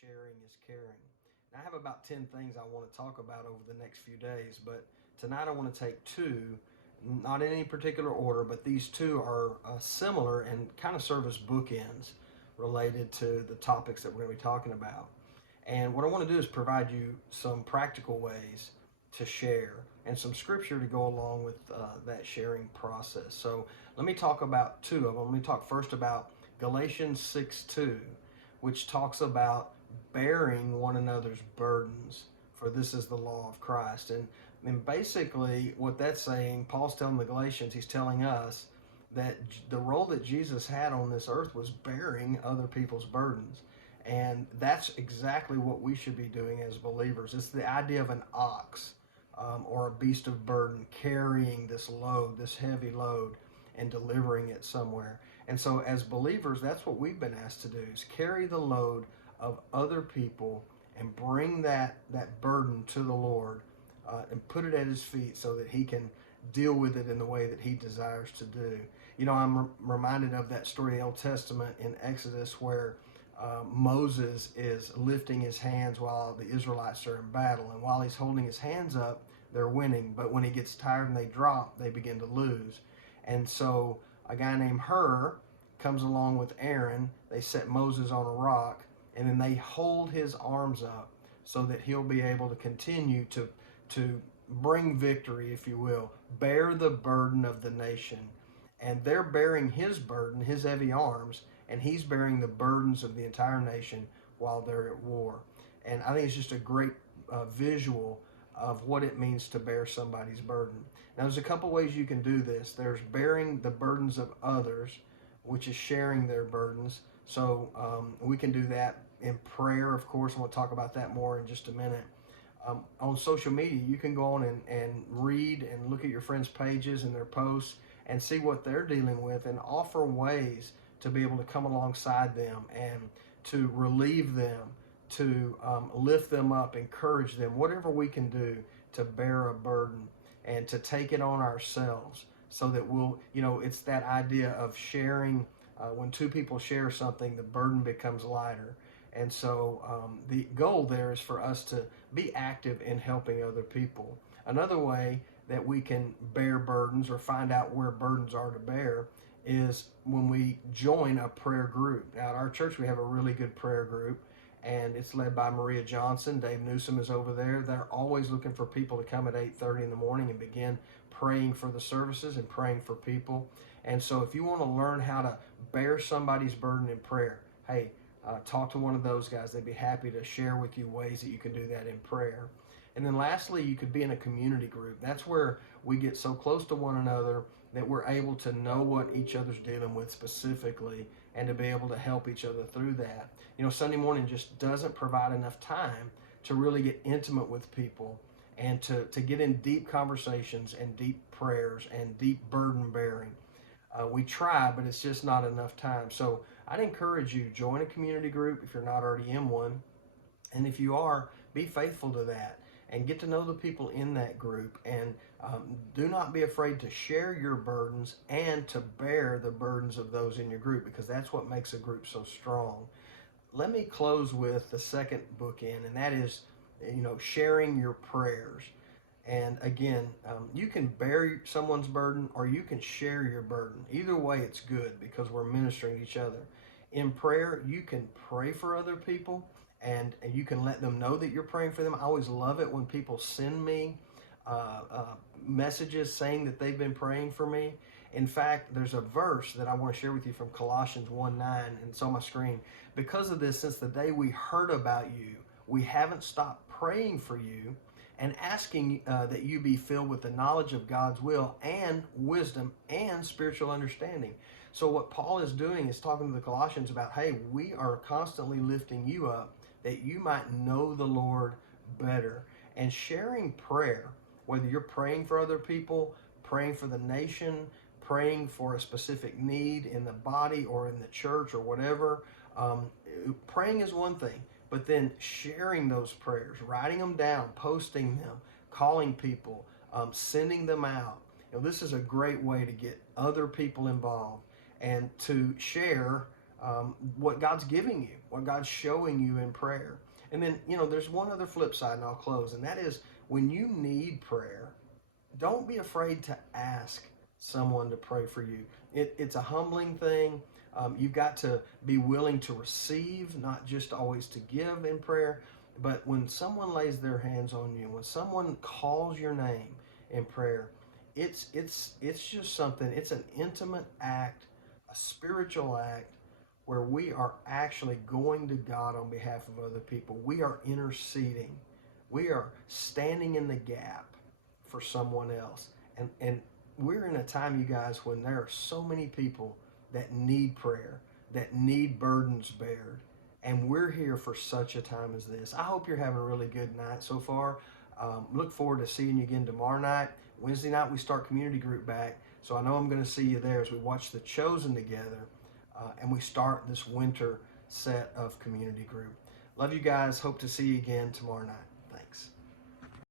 sharing is caring. Now, I have about 10 things I want to talk about over the next few days, but tonight I want to take two, not in any particular order, but these two are similar and kind of serve as bookends related to the topics that we're going to be talking about. And what I want to do is provide you some practical ways to share and some scripture to go along with that sharing process. So let me talk about two of them. Let me talk first about Galatians 6:2, which talks about bearing one another's burdens, for this is the law of Christ. And basically what that's saying, Paul's telling the Galatians, he's telling us that the role that Jesus had on this earth was bearing other people's burdens. And that's exactly what we should be doing as believers. It's the idea of an ox or a beast of burden carrying this load, this heavy load, and delivering it somewhere. And so as believers, that's what we've been asked to do, is carry the load of other people and bring that burden to the Lord and put it at his feet so that he can deal with it in the way that he desires to do. You know, I'm reminded of that story in the Old Testament in Exodus where Moses is lifting his hands while the Israelites are in battle. And while he's holding his hands up, they're winning. But when he gets tired and they drop, they begin to lose. And so a guy named Hur comes along with Aaron. They set Moses on a rock, and then they hold his arms up so that he'll be able to continue to bring victory, if you will, bear the burden of the nation. And they're bearing his burden, his heavy arms, and he's bearing the burdens of the entire nation while they're at war. And I think it's just a great visual of what it means to bear somebody's burden. Now, there's a couple ways you can do this. There's bearing the burdens of others, which is sharing their burdens. So we can do that in prayer, of course, and we'll talk about that more in just a minute. On social media, you can go on and read and look at your friends' pages and their posts and see what they're dealing with and offer ways to be able to come alongside them and to relieve them, to lift them up, encourage them, whatever we can do to bear a burden and to take it on ourselves so that we'll, it's that idea of sharing. When two people share something, the burden becomes lighter. And so the goal there is for us to be active in helping other people. Another way that we can bear burdens or find out where burdens are to bear is when we join a prayer group. Now, at our church, we have a really good prayer group, and it's led by Maria Johnson. Dave Newsom is over there. They're always looking for people to come at 8:30 in the morning and begin praying for the services and praying for people. And so if you want to learn how to bear somebody's burden in prayer, hey, talk to one of those guys. They'd be happy to share with you ways that you can do that in prayer. And then lastly, you could be in a community group. That's where we get so close to one another that we're able to know what each other's dealing with specifically and to be able to help each other through that. Sunday morning just doesn't provide enough time to really get intimate with people and to get in deep conversations and deep prayers and deep burden bearing. We try, but it's just not enough time. So I'd encourage you, join a community group if you're not already in one. And if you are, be faithful to that and get to know the people in that group. And do not be afraid to share your burdens and to bear the burdens of those in your group, because that's what makes a group so strong. Let me close with the second bookend, and that is, sharing your prayers. And again, you can bear someone's burden or you can share your burden. Either way, it's good because we're ministering to each other. In prayer, you can pray for other people and you can let them know that you're praying for them. I always love it when people send me messages saying that they've been praying for me. In fact, there's a verse that I want to share with you from Colossians 1:9, and it's on my screen. Because of this, since the day we heard about you, we haven't stopped praying for you and asking that you be filled with the knowledge of God's will and wisdom and spiritual understanding. So what Paul is doing is talking to the Colossians about, hey, we are constantly lifting you up that you might know the Lord better. And sharing prayer, whether you're praying for other people, praying for the nation, praying for a specific need in the body or in the church or whatever, praying is one thing. But then sharing those prayers, writing them down, posting them, calling people, sending them out. This is a great way to get other people involved and to share what God's giving you, what God's showing you in prayer. And then, there's one other flip side, and I'll close, and that is when you need prayer, don't be afraid to ask someone to pray for you. It's a humbling thing. You've got to be willing to receive, not just always to give in prayer. But when someone lays their hands on you, when someone calls your name in prayer, it's just something. It's an intimate act, a spiritual act, where we are actually going to God on behalf of other people. We are interceding. We are standing in the gap for someone else. And we're in a time, you guys, when there are so many people that need prayer, that need burdens bared. And we're here for such a time as this. I hope you're having a really good night so far. Look forward to seeing you again tomorrow night. Wednesday night, we start community group back. So I know I'm going to see you there as we watch The Chosen together. And we start this winter set of community group. Love you guys. Hope to see you again tomorrow night. Thanks.